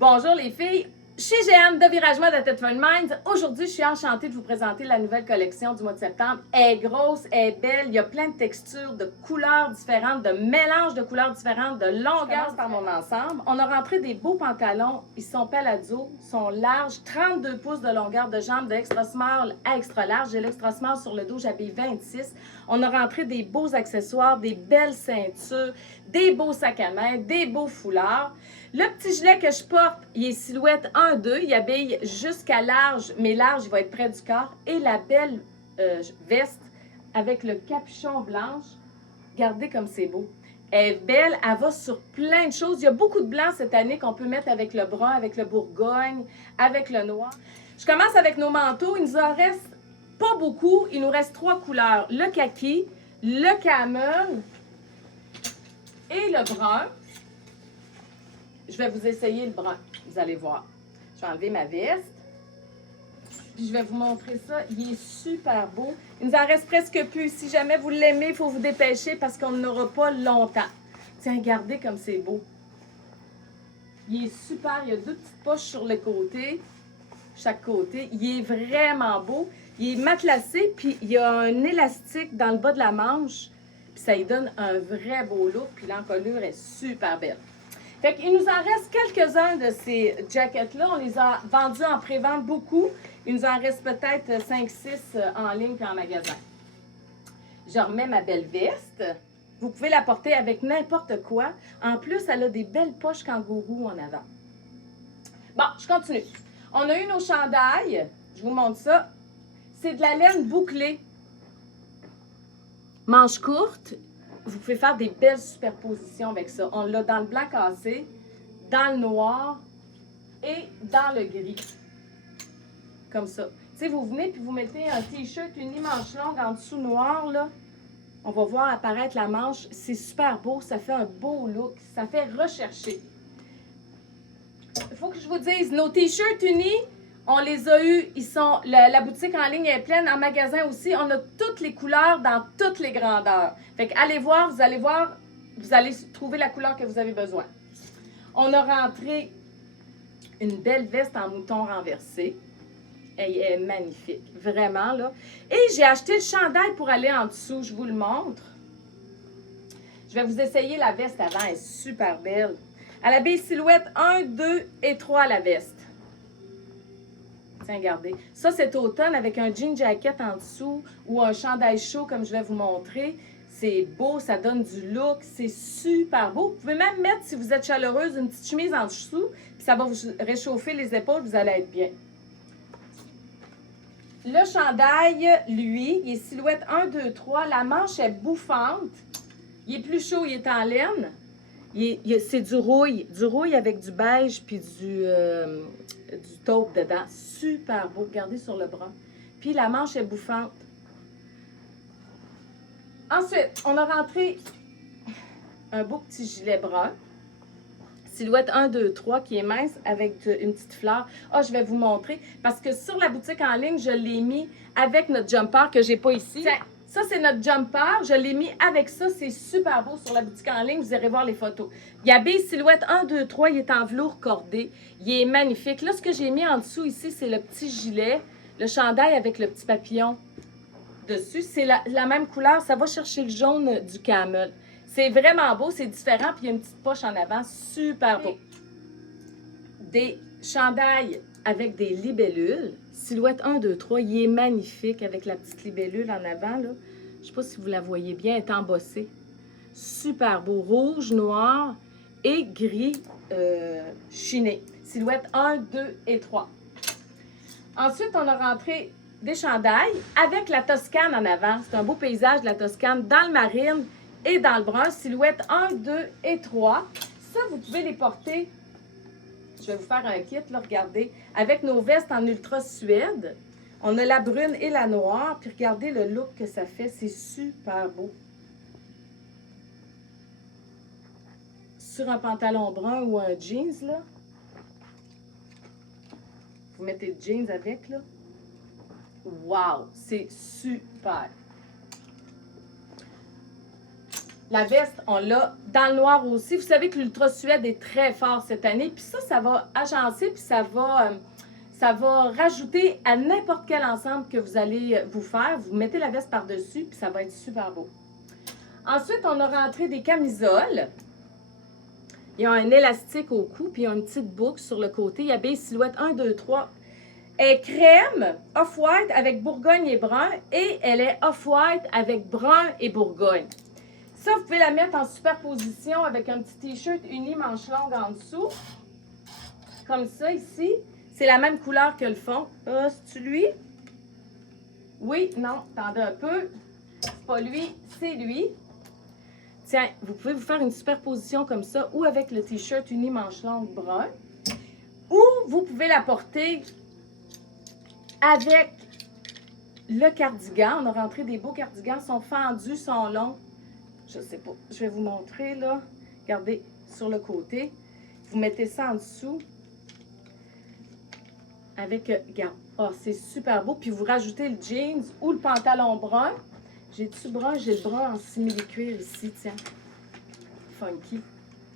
Bonjour les filles, chez GM de Virage Mode à Tetful Minds. Aujourd'hui, je suis enchantée de vous présenter la nouvelle collection du mois de septembre. Elle est grosse, elle est belle, il y a plein de textures, de couleurs différentes, de mélanges de couleurs différentes, de longueurs par mon ensemble. On a rentré des beaux pantalons, ils sont palazzo, sont larges, 32 pouces de longueur de jambe de extra small à extra large. J'ai l'extra small sur le dos, j'habille 26. On a rentré des beaux accessoires, des belles ceintures, des beaux sacs à main, des beaux foulards. Le petit gilet que je porte, il est silhouette 1-2, il habille jusqu'à large, mais large, il va être près du corps. Et la belle veste avec le capuchon blanche, regardez comme c'est beau. Elle est belle, elle va sur plein de choses. Il y a beaucoup de blanc cette année qu'on peut mettre avec le brun, avec le bourgogne, avec le noir. Je commence avec nos manteaux, il nous en reste pas beaucoup, il nous reste 3 couleurs. Le kaki, le camel et le brun. Je vais vous essayer le brun, vous allez voir. Je vais enlever ma veste. Puis je vais vous montrer ça. Il est super beau. Il nous en reste presque plus. Si jamais vous l'aimez, il faut vous dépêcher parce qu'on n'aura pas longtemps. Tiens, regardez comme c'est beau. Il est super. Il y a 2 petites poches sur le côté, chaque côté. Il est vraiment beau. Il est matelassé, puis il y a un élastique dans le bas de la manche. Puis ça lui donne un vrai beau look. Puis l'encolure est super belle. Fait qu'il nous en reste quelques-uns de ces jackets-là. On les a vendus en pré-vente beaucoup. Il nous en reste peut-être 5-6 en ligne et en magasin. Je remets ma belle veste. Vous pouvez la porter avec n'importe quoi. En plus, elle a des belles poches kangourou en avant. Bon, je continue. On a eu nos chandails. Je vous montre ça. C'est de la laine bouclée. Manche courte. Vous pouvez faire des belles superpositions avec ça. On l'a dans le blanc cassé, dans le noir et dans le gris. Comme ça. Tu sais, vous venez puis vous mettez un t-shirt, une manche longue en dessous noir, là. On va voir apparaître la manche. C'est super beau. Ça fait un beau look. Ça fait rechercher. Il faut que je vous dise, nos t-shirts unis, on les a eus. Ils sont, la boutique en ligne est pleine. En magasin aussi, on a toutes les couleurs dans toutes les grandeurs. Fait que allez voir, vous allez trouver la couleur que vous avez besoin. On a rentré une belle veste en mouton renversé. Elle est magnifique, vraiment là. Et j'ai acheté le chandail pour aller en dessous. Je vous le montre. Je vais vous essayer la veste avant. Elle est super belle. Elle habille silhouette 1, 2 et 3 la veste. Tiens, regardez. Ça, c'est automne avec un jean jacket en dessous ou un chandail chaud comme je vais vous montrer. C'est beau, ça donne du look. C'est super beau. Vous pouvez même mettre, si vous êtes chaleureuse, une petite chemise en dessous. Puis ça va vous réchauffer les épaules. Vous allez être bien. Le chandail, lui, il est silhouette 1, 2, 3. La manche est bouffante. Il est plus chaud, il est en laine. C'est du rouille avec du beige puis du taupe dedans. Super beau. Regardez sur le bras. Puis la manche est bouffante. Ensuite, on a rentré un beau petit gilet brun. Silhouette 1, 2, 3 qui est mince avec une petite fleur. Ah, je vais vous montrer parce que sur la boutique en ligne, je l'ai mis avec notre jumper que j'ai pas ici. Tiens, ça, c'est notre jumper. Je l'ai mis avec ça. C'est super beau sur la boutique en ligne. Vous irez voir les photos. Il habille silhouette 1, 2, 3. Il est en velours cordé. Il est magnifique. Là, ce que j'ai mis en dessous ici, c'est le petit gilet. Le chandail avec le petit papillon dessus. C'est la même couleur. Ça va chercher le jaune du camel. C'est vraiment beau. C'est différent. Puis il y a une petite poche en avant. Super beau. Des chandails avec des libellules. Silhouette 1, 2, 3. Il est magnifique avec la petite libellule en avant. Là. Je ne sais pas si vous la voyez bien. Elle est embossée. Super beau. Rouge, noir et gris chiné. Silhouette 1, 2 et 3. Ensuite, on a rentré des chandails avec la Toscane en avant. C'est un beau paysage de la Toscane dans le marine et dans le brun. Silhouette 1, 2 et 3. Ça, vous pouvez les porter. Je vais vous faire un kit, là, regardez. Avec nos vestes en ultra suède. On a la brune et la noire. Puis regardez le look que ça fait. C'est super beau. Sur un pantalon brun ou un jeans, là. Vous mettez le jeans avec, là. Wow! C'est super! La veste, on l'a dans le noir aussi. Vous savez que l'Ultra Suède est très fort cette année. Puis ça va agencer, puis ça va rajouter à n'importe quel ensemble que vous allez vous faire. Vous mettez la veste par-dessus, puis ça va être super beau. Ensuite, on a rentré des camisoles. Il y a un élastique au cou, puis il y a une petite boucle sur le côté. Il y a bien silhouette 1, 2, 3. Elle est crème, off-white avec bourgogne et brun. Et elle est off-white avec brun et bourgogne. Ça, vous pouvez la mettre en superposition avec un petit t-shirt uni manche longue en dessous. Comme ça, ici. C'est la même couleur que le fond. C'est-tu lui? Oui, non, attendez un peu. C'est pas lui, c'est lui. Tiens, vous pouvez vous faire une superposition comme ça, ou avec le t-shirt uni manche longue brun. Ou vous pouvez la porter avec le cardigan. On a rentré des beaux cardigans, sont fendus, sont longs. Je sais pas, je vais vous montrer là. Regardez, sur le côté. Vous mettez ça en dessous. Avec, regarde, oh, c'est super beau. Puis vous rajoutez le jeans ou le pantalon brun. J'ai-tu brun? J'ai le brun en simili-cuir ici, tiens. Funky.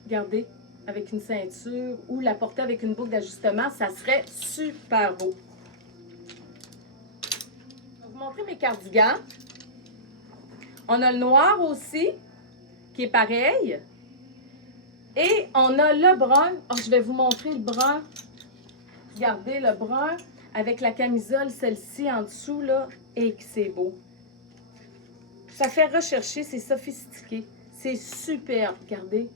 Regardez, avec une ceinture ou la porter avec une boucle d'ajustement, ça serait super beau. Je vais vous montrer mes cardigans. On a le noir aussi, qui est pareil. Et on a le brun. Oh, je vais vous montrer le brun. Regardez le brun avec la camisole, celle-ci en dessous, là. Et que c'est beau. Ça fait rechercher, c'est sophistiqué. C'est super, regardez.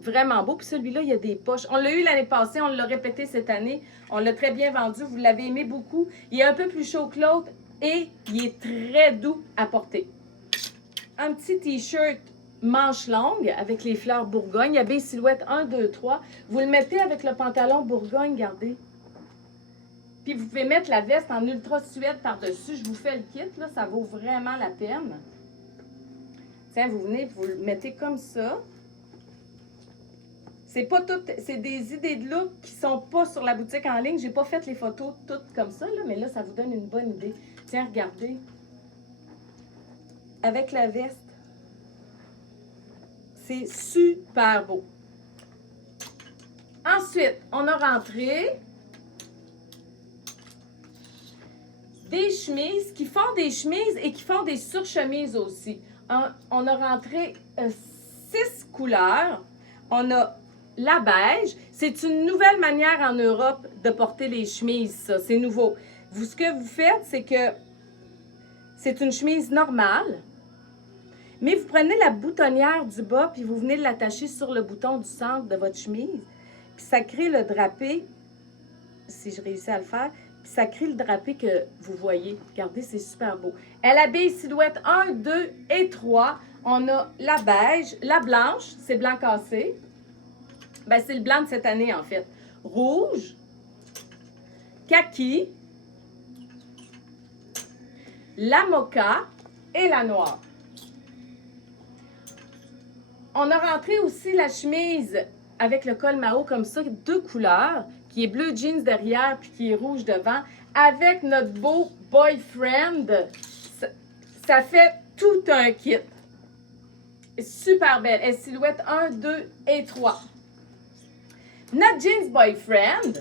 Vraiment beau. Puis celui-là, il y a des poches. On l'a eu l'année passée, on l'a répété cette année. On l'a très bien vendu, vous l'avez aimé beaucoup. Il est un peu plus chaud que l'autre et il est très doux à porter. Un petit t-shirt manche longue avec les fleurs bourgogne. Il y a bien silhouette 1, 2, 3. Vous le mettez avec le pantalon bourgogne, regardez. Puis vous pouvez mettre la veste en ultra suède par-dessus. Je vous fais le kit, là, ça vaut vraiment la peine. Tiens, vous venez, vous le mettez comme ça. C'est pas tout, c'est des idées de look qui sont pas sur la boutique en ligne. J'ai pas fait les photos toutes comme ça, là, mais là, ça vous donne une bonne idée. Tiens, regardez. Avec la veste. C'est super beau. Ensuite, on a rentré des chemises qui font des chemises et qui font des surchemises aussi. On a rentré 6 couleurs. On a la beige. C'est une nouvelle manière en Europe de porter les chemises, ça. C'est nouveau. Vous, ce que vous faites, c'est que c'est une chemise normale. Mais vous prenez la boutonnière du bas puis vous venez l'attacher sur le bouton du centre de votre chemise. Puis ça crée le drapé, si je réussis à le faire, puis ça crée le drapé que vous voyez. Regardez, c'est super beau. Elle habille silhouette 1, 2 et 3. On a la beige, la blanche, c'est blanc cassé. Ben, c'est le blanc de cette année, en fait. Rouge, kaki, la mocha et la noire. On a rentré aussi la chemise avec le col Mao comme ça, 2 couleurs, qui est bleu jeans derrière puis qui est rouge devant, avec notre beau boyfriend. Ça fait tout un kit. Super belle. Elle silhouette 1, 2 et 3. Notre jeans boyfriend,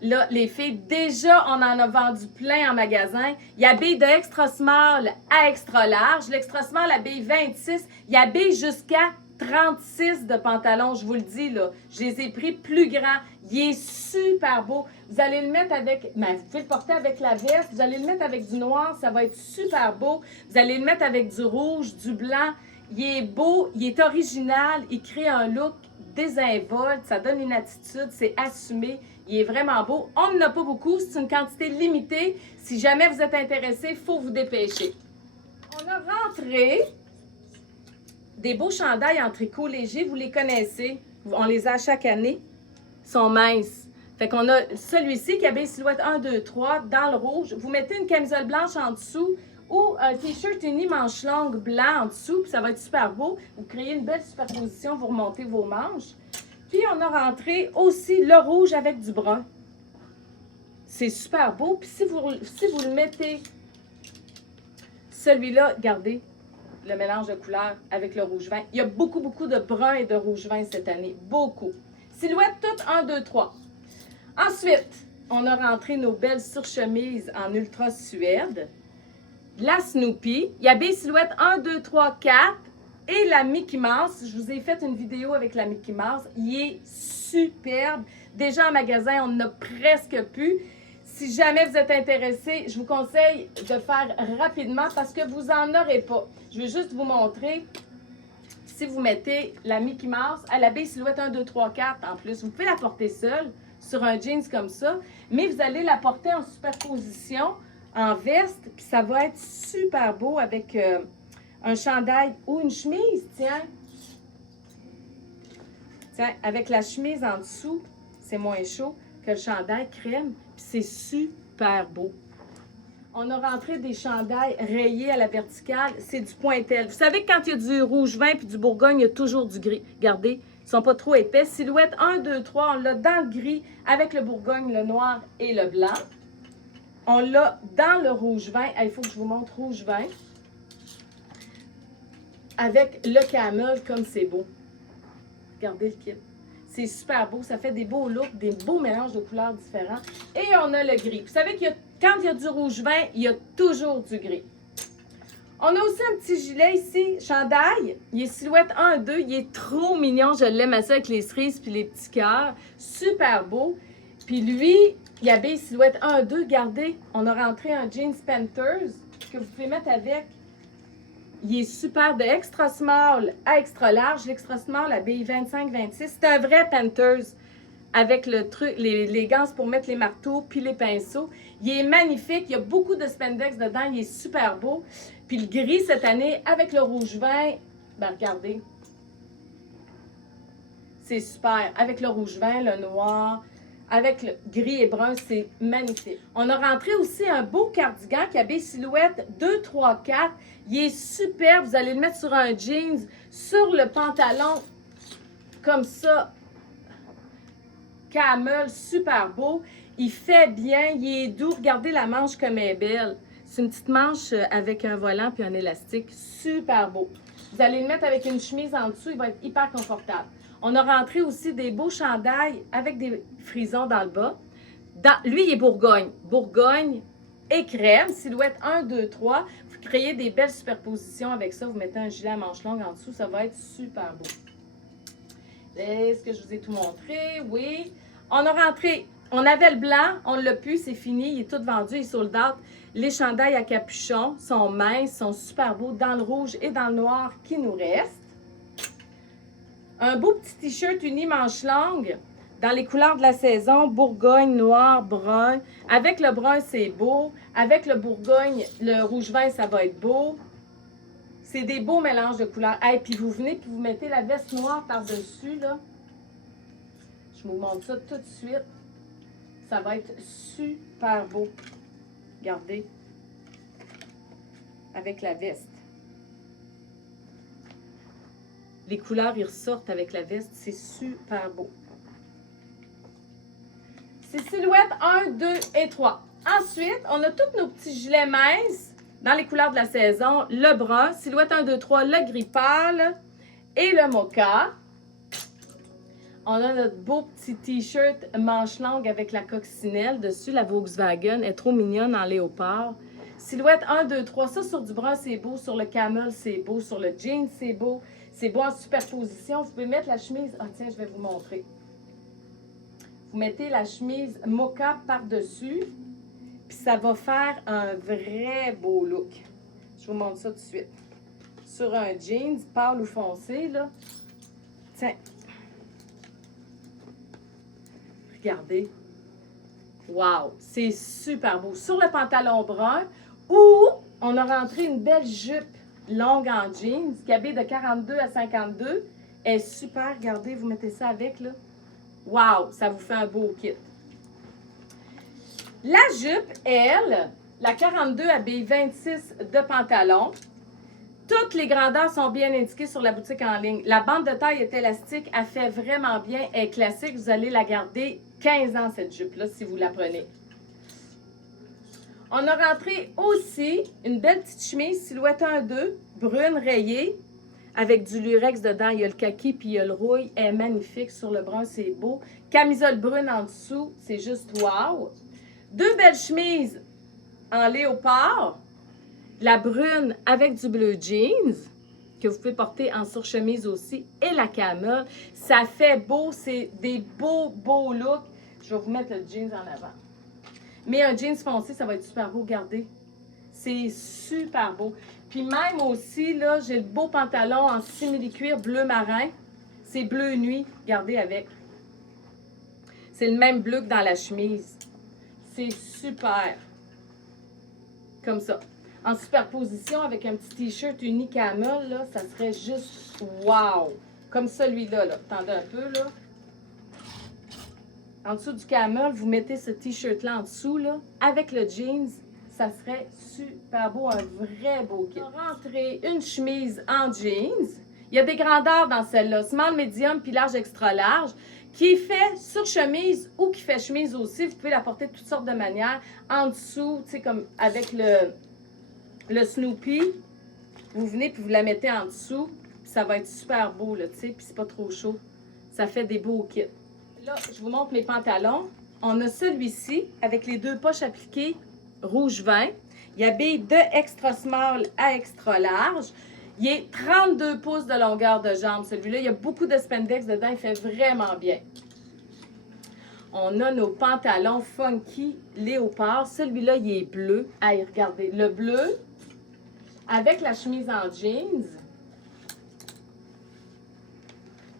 là, les filles, déjà, on en a vendu plein en magasin. Il habille de extra small à extra large. L'extra small habille 26. Il habille jusqu'à 36 de pantalons, je vous le dis, là. Je les ai pris plus grands. Il est super beau. Vous allez le mettre avec... Ben, vous pouvez le porter avec la veste. Vous allez le mettre avec du noir. Ça va être super beau. Vous allez le mettre avec du rouge, du blanc. Il est beau. Il est original. Il crée un look désinvolte. Ça donne une attitude. C'est assumé. Il est vraiment beau. On n'en a pas beaucoup. C'est une quantité limitée. Si jamais vous êtes intéressé, il faut vous dépêcher. On a rentré des beaux chandails en tricot léger. Vous les connaissez. On les a chaque année. Ils sont minces. Fait qu'on a celui-ci qui habille silhouette 1, 2, 3 dans le rouge. Vous mettez une camisole blanche en dessous ou un t-shirt uni manche longue blanc en dessous. Puis ça va être super beau. Vous créez une belle superposition. Vous remontez vos manches. Puis, on a rentré aussi le rouge avec du brun. C'est super beau. Puis, si vous le mettez, celui-là, regardez, le mélange de couleurs avec le rouge vin. Il y a beaucoup, beaucoup de brun et de rouge vin cette année. Beaucoup. Silhouette toutes 1, 2, 3. Ensuite, on a rentré nos belles surchemises en ultra suède. La Snoopy. Il y a des silhouettes 1, 2, 3, 4. Et la Mickey Mouse. Je vous ai fait une vidéo avec la Mickey Mouse. Il est superbe. Déjà en magasin, on en a presque plus. Si jamais vous êtes intéressé, je vous conseille de faire rapidement parce que vous n'en aurez pas. Je vais juste vous montrer. Si vous mettez la Mickey Mouse, elle habille silhouette 1, 2, 3, 4 en plus. Vous pouvez la porter seule sur un jeans comme ça, mais vous allez la porter en superposition, en veste, puis ça va être super beau avec un chandail ou une chemise, tiens. Tiens, avec la chemise en dessous, c'est moins chaud que le chandail crème, puis c'est super beau. On a rentré des chandails rayés à la verticale, c'est du pointel. Vous savez que quand il y a du rouge vin puis du bourgogne, il y a toujours du gris. Regardez, ils ne sont pas trop épais. Silhouette 1, 2, 3, on l'a dans le gris avec le bourgogne, le noir et le blanc. On l'a dans le rouge vin. Il faut que je vous montre rouge vin. Avec le camel, comme c'est beau. Regardez le kit. C'est super beau. Ça fait des beaux looks, des beaux mélanges de couleurs différents. Et on a le gris. Vous savez qu'il y a quand il y a du rouge vin, il y a toujours du gris. On a aussi un petit gilet ici, chandail. Il est silhouette 1, 2. Il est trop mignon. Je l'aime assez avec les cerises puis les petits cœurs. Super beau. Puis lui, il habille silhouette 1, 2. Regardez, on a rentré un jeans Panthers que vous pouvez mettre avec. Il est super de extra small à extra large. L'extra small habille 25-26. C'est un vrai Panthers avec le truc, les gants pour mettre les marteaux puis les pinceaux. Il est magnifique. Il y a beaucoup de spandex dedans. Il est super beau. Puis le gris cette année avec le rouge vin, ben regardez. C'est super. Avec le rouge vin, le noir, avec le gris et brun, c'est magnifique. On a rentré aussi un beau cardigan qui habille silhouette 2, 3, 4. Il est super. Vous allez le mettre sur un jeans, sur le pantalon, comme ça. Camel, super beau. Il fait bien, il est doux. Regardez la manche comme elle est belle. C'est une petite manche avec un volant puis un élastique. Super beau. Vous allez le mettre avec une chemise en dessous, il va être hyper confortable. On a rentré aussi des beaux chandails avec des frisons dans le bas. Lui, il est Bourgogne. Bourgogne et crème. Silhouette 1, 2, 3. Vous créez des belles superpositions avec ça. Vous mettez un gilet à manches longues en dessous. Ça va être super beau. Est-ce que je vous ai tout montré? Oui. On a rentré, on avait le blanc, on l'a plus, c'est fini, il est tout vendu, il est sold out. Les chandails à capuchon sont minces, sont super beaux dans le rouge et dans le noir qui nous reste. Un beau petit t-shirt uni manche longue dans les couleurs de la saison, bourgogne, noir, brun. Avec le brun, c'est beau. Avec le bourgogne, le rouge vin, ça va être beau. C'est des beaux mélanges de couleurs. Et puis vous venez puis vous mettez la veste noire par-dessus, là. Je vous montre ça tout de suite. Ça va être super beau. Regardez. Avec la veste. Les couleurs, ils ressortent avec la veste. C'est super beau. C'est silhouette 1, 2 et 3. Ensuite, on a tous nos petits gilets minces dans les couleurs de la saison. Le brun, silhouette 1, 2, 3, le gris pâle et le mocha. On a notre beau petit t-shirt manche longue avec la coccinelle dessus. La Volkswagen est trop mignonne en léopard. Silhouette 1, 2, 3. Ça, sur du brun, c'est beau. Sur le camel, c'est beau. Sur le jean, c'est beau. C'est beau en superposition. Vous pouvez mettre la chemise... Ah, tiens, je vais vous montrer. Vous mettez la chemise mocha par-dessus. Puis ça va faire un vrai beau look. Je vous montre ça tout de suite. Sur un jeans pâle ou foncé, là. Tiens. Regardez. Wow! C'est super beau. Sur le pantalon brun, où on a rentré une belle jupe longue en jeans, qui habille de 42 à 52. Elle est super. Regardez, vous mettez ça avec, là. Wow! Ça vous fait un beau kit. La jupe, elle, la 42 habille 26 de pantalon. Toutes les grandeurs sont bien indiquées sur la boutique en ligne. La bande de taille est élastique, elle fait vraiment bien, elle est classique. Vous allez la garder 15 ans, cette jupe-là, si vous la prenez. On a rentré aussi une belle petite chemise silhouette 1-2 brune rayée avec du lurex dedans. Il y a le kaki puis il y a le rouille. Elle est magnifique. Sur le brun, c'est beau. Camisole brune en dessous, c'est juste wow. 2 belles chemises en léopard. La brune avec du bleu jeans que vous pouvez porter en surchemise aussi. Et la camel. Ça fait beau. C'est des beaux looks. Je vais vous mettre le jeans en avant. Mais un jeans foncé, ça va être super beau. Regardez. C'est super beau. Puis même aussi, là, j'ai le beau pantalon en simili-cuir bleu marin. C'est bleu nuit. Regardez avec. C'est le même bleu que dans la chemise. C'est super. Comme ça. En superposition avec un petit t-shirt uni camel, là, ça serait juste wow. Comme celui-là, là. Attendez un peu, là. En dessous du camel, vous mettez ce t-shirt-là en dessous, là, avec le jeans. Ça serait super beau, un vrai beau kit. On va rentrer une chemise en jeans. Il y a des grandeurs dans celle-là. Small, medium, puis large, extra large. Qui est fait sur chemise ou qui fait chemise aussi. Vous pouvez la porter de toutes sortes de manières. En dessous, tu sais, comme avec le Snoopy. Vous venez puis vous la mettez en dessous. Puis ça va être super beau, là, tu sais. Puis c'est pas trop chaud. Ça fait des beaux kits. Là, je vous montre mes pantalons. On a celui-ci avec les 2 poches appliquées rouge vin. Il habille de extra small à extra large. Il est 32 pouces de longueur de jambe, celui-là. Il y a beaucoup de spandex dedans. Il fait vraiment bien. On a nos pantalons funky léopard. Celui-là, il est bleu. Allez, regardez. Le bleu avec la chemise en jeans.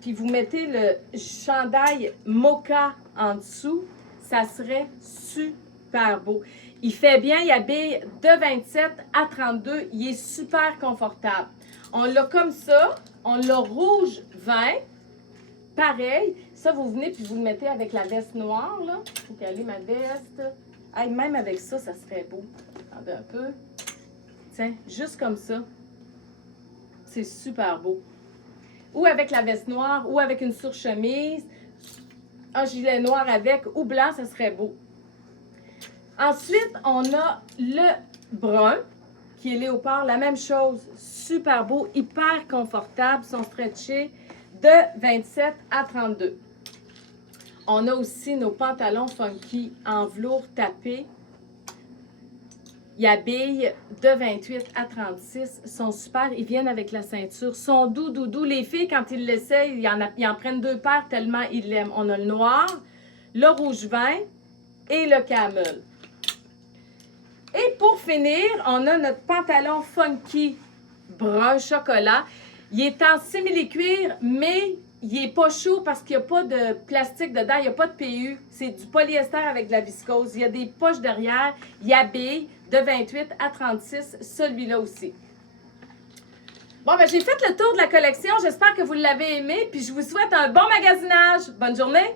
Puis vous mettez le chandail mocha en dessous. Ça serait super beau. Il fait bien, il habille de 27 à 32. Il est super confortable. On l'a comme ça. On l'a rouge vin. Pareil. Ça, vous venez puis vous le mettez avec la veste noire, là. Faut qu'elle ait ma veste. Hey, même avec ça, ça serait beau. Attendez un peu. Tiens, juste comme ça. C'est super beau. Ou avec la veste noire, ou avec une surchemise. Un gilet noir avec, ou blanc, ça serait beau. Ensuite, on a le brun, qui est léopard. La même chose, super beau, hyper confortable, sont stretchés de 27 à 32. On a aussi nos pantalons funky en velours tapé. Ils habillent de 28 à 36. Ils sont super. Ils viennent avec la ceinture. Ils sont doux. Les filles, quand ils l'essayent, ils en prennent 2 paires tellement ils l'aiment. On a le noir, le rouge vin et le camel. Et pour finir, on a notre pantalon funky brun chocolat. Il est en simili-cuir, mais il n'est pas chaud parce qu'il n'y a pas de plastique dedans, il n'y a pas de PU. C'est du polyester avec de la viscose. Il y a des poches derrière. Il habille de 28 à 36, celui-là aussi. Bon, ben j'ai fait le tour de la collection. J'espère que vous l'avez aimé. Puis je vous souhaite un bon magasinage. Bonne journée!